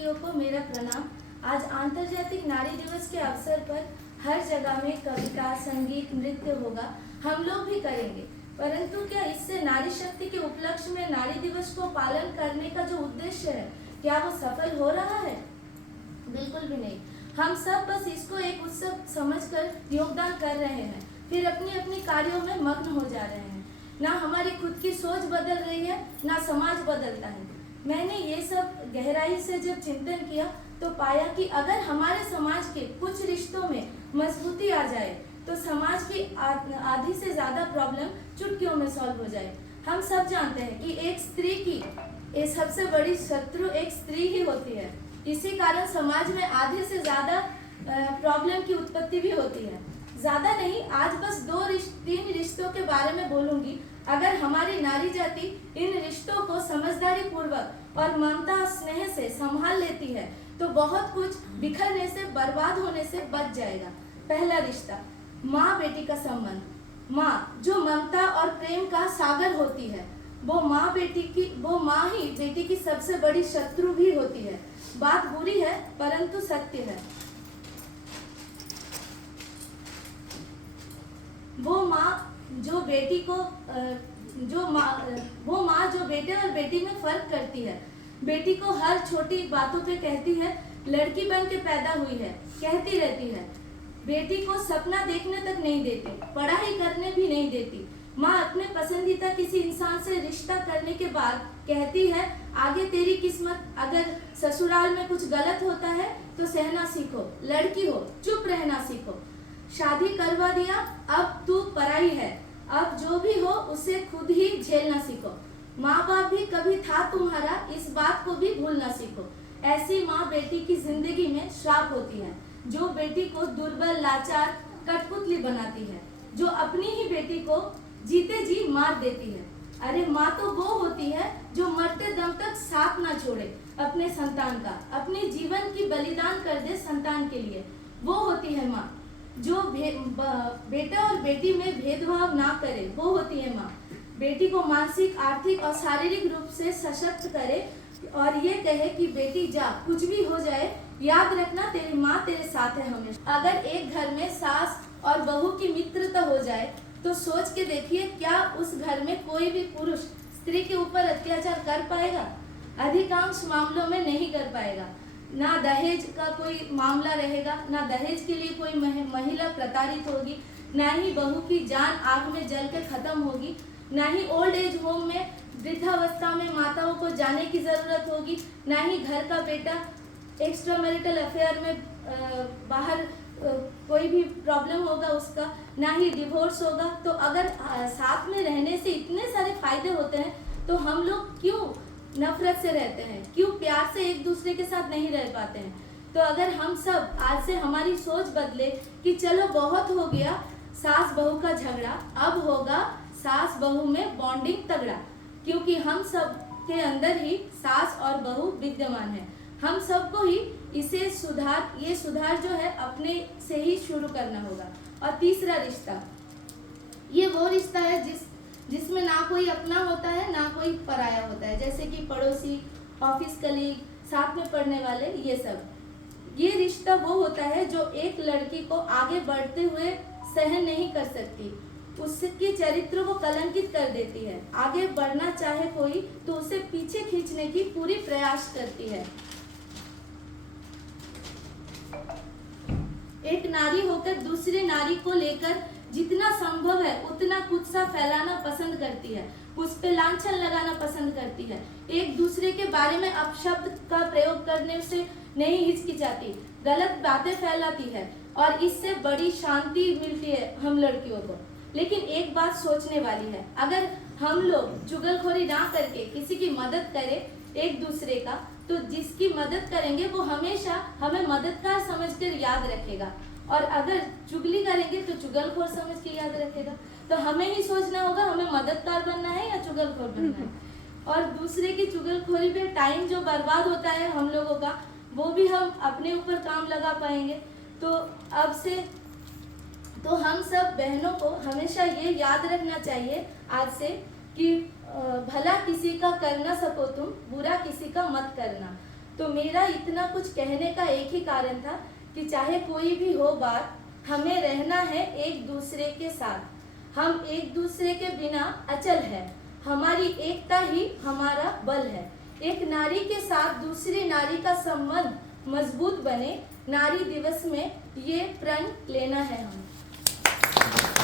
शक्तियों को मेरा प्रणाम। आज अंतर्जातिक नारी दिवस के अवसर पर हर जगह में कविता, संगीत, नृत्य होगा। हम लोग भी करेंगे, परंतु क्या इससे नारी शक्ति के उपलक्ष्य में नारी दिवस को पालन करने का जो उद्देश्य है, क्या वो सफल हो रहा है? बिल्कुल भी नहीं। हम सब बस इसको एक उत्सव समझकर योगदान कर रहे हैं, फिर अपनी अपनी कार्यों में मग्न हो जा रहे हैं। ना हमारी खुद की सोच बदल रही है, ना समाज बदलता है। मैंने ये सब गहराई से जब चिंतन किया तो पाया कि अगर हमारे समाज के कुछ रिश्तों में मजबूती आ जाए तो समाज की आधी से ज्यादा प्रॉब्लम चुटकियों में सॉल्व हो जाए। हम सब जानते हैं कि एक स्त्री की सबसे बड़ी शत्रु एक स्त्री ही होती है। इसी कारण समाज में आधे से ज्यादा प्रॉब्लम की उत्पत्ति भी होती है। ज्यादा नहीं, आज बस तीन रिश्तों के बारे में बोलूंगी। अगर हमारी नारी जाति इन रिश्तों को समझदारी पूर्वक और ममता स्नेह से संभाल लेती है तो बहुत कुछ बिखरने से, बर्बाद होने से बच जाएगा। पहला रिश्ता, माँ बेटी का संबंध। माँ जो ममता और प्रेम का सागर होती है, वो माँ ही बेटी की सबसे बड़ी शत्रु भी होती है। बात बुरी है परंतु सत्य है। वो माँ जो बेटे और बेटी में फर्क करती है। बेटी को हर छोटी बातों पे कहती है लड़की बन के पैदा हुई है, कहती रहती है। बेटी को सपना देखने तक नहीं देती, पढ़ाई करने भी नहीं देती। माँ अपने पसंदीदा किसी इंसान से रिश्ता करने के बाद कहती है आगे तेरी किस्मत, अगर ससुराल में कुछ गलत होता है तो सहना सीखो, लड़की हो चुप रहना सीखो। शादी करवा दिया, अब तू पराई है, अब जो भी हो उसे खुद ही झेलना सीखो। माँ बाप भी कभी था तुम्हारा, इस बात को भी भूलना सीखो। ऐसी माँ बेटी की जिंदगी में श्राप होती है, जो बेटी को दुर्बल, लाचार, कठपुतली बनाती है, जो अपनी ही बेटी को जीते जी मार देती है। अरे माँ तो वो होती है जो मरते दम तक साथ ना छोड़े अपने संतान का, अपने जीवन की बलिदान कर दे संतान के लिए। वो होती है माँ जो बेटा और बेटी में भेदभाव ना करे। वो होती है माँ बेटी को मानसिक, आर्थिक और शारीरिक रूप से सशक्त करे और ये कहे कि बेटी जा, कुछ भी हो जाए याद रखना तेरी माँ तेरे साथ है हमेशा। अगर एक घर में सास और बहू की मित्रता हो जाए तो सोच के देखिए क्या उस घर में कोई भी पुरुष स्त्री के ऊपर अत्याचार कर पाएगा? अधिकांश मामलों में नहीं कर पाएगा। ना दहेज का कोई मामला रहेगा, ना दहेज के लिए कोई महिला प्रताड़ित होगी, ना ही बहू की जान आग में जल के खत्म होगी, ना ही ओल्ड एज होम में वृद्धावस्था में माताओं को जाने की जरूरत होगी, ना ही घर का बेटा एक्स्ट्रा मैरिटल अफेयर में बाहर कोई भी प्रॉब्लम होगा उसका, ना ही डिवोर्स होगा। तो अगर साथ में रहने से इतने सारे फायदे होते हैं तो हम लोग क्यों नफरत से रहते हैं, क्यों प्यार से एक दूसरे के साथ नहीं रह पाते हैं? तो अगर हम सब आज से हमारी सोच बदले कि चलो बहुत हो गया सास बहू का झगड़ा, अब होगा सास बहू में बॉन्डिंग तगड़ा, क्योंकि हम सब के अंदर ही सास और बहू विद्यमान है। हम सबको ही ये सुधार जो है अपने से ही शुरू करना होगा। और तीसरा रिश्ता, ये वो रिश्ता है जिसमें ना कोई अपना होता है ना कोई पराया होता है, जैसे कि पड़ोसी, ऑफिस कलीग, साथ में पढ़ने वाले, ये सब। ये रिश्ता वो होता है जो एक लड़की को आगे बढ़ते हुए सहन नहीं कर सकती, उसके चरित्र को कलंकित कर देती है। आगे बढ़ना चाहे कोई तो उसे पीछे खींचने की पूरी प्रयास करती है। एक नारी होकर दूसरी नारी को लेकर जितना संभव है उतना कुत्सा फैलाना पसंद करती है, उस पे लांछन लगाना पसंद करती है, एक दूसरे के बारे में अपशब्द का प्रयोग करने से नहीं हिचकिचाती, गलत बातें फैलाती है और इससे बड़ी शांति मिलती है हम लड़कियों को। लेकिन एक बात सोचने वाली है, अगर हम लोग चुगलखोरी ना करके किसी की मदद करें एक दूसरे का, तो जिसकी मदद करेंगे वो हमेशा हमें मददगार समझकर याद रखेगा, और अगर चुगली करेंगे तो चुगलखोर समझ के याद रखेगा। तो हमें ही सोचना होगा हमें मददगार बनना है या चुगलखोर बनना है। और दूसरे की चुगलखोरी पे टाइम जो बर्बाद होता है हम लोगों का, वो भी हम अपने ऊपर काम लगा पाएंगे। तो अब से तो हम सब बहनों को हमेशा ये याद रखना चाहिए आज से कि भला किसी का कर ना सको तुम, बुरा किसी का मत करना। तो मेरा इतना कुछ कहने का एक ही कारण था कि चाहे कोई भी हो बात, हमें रहना है एक दूसरे के साथ। हम एक दूसरे के बिना अचल है, हमारी एकता ही हमारा बल है। एक नारी के साथ दूसरी नारी का संबंध मजबूत बने, नारी दिवस में ये प्रण लेना है हमें।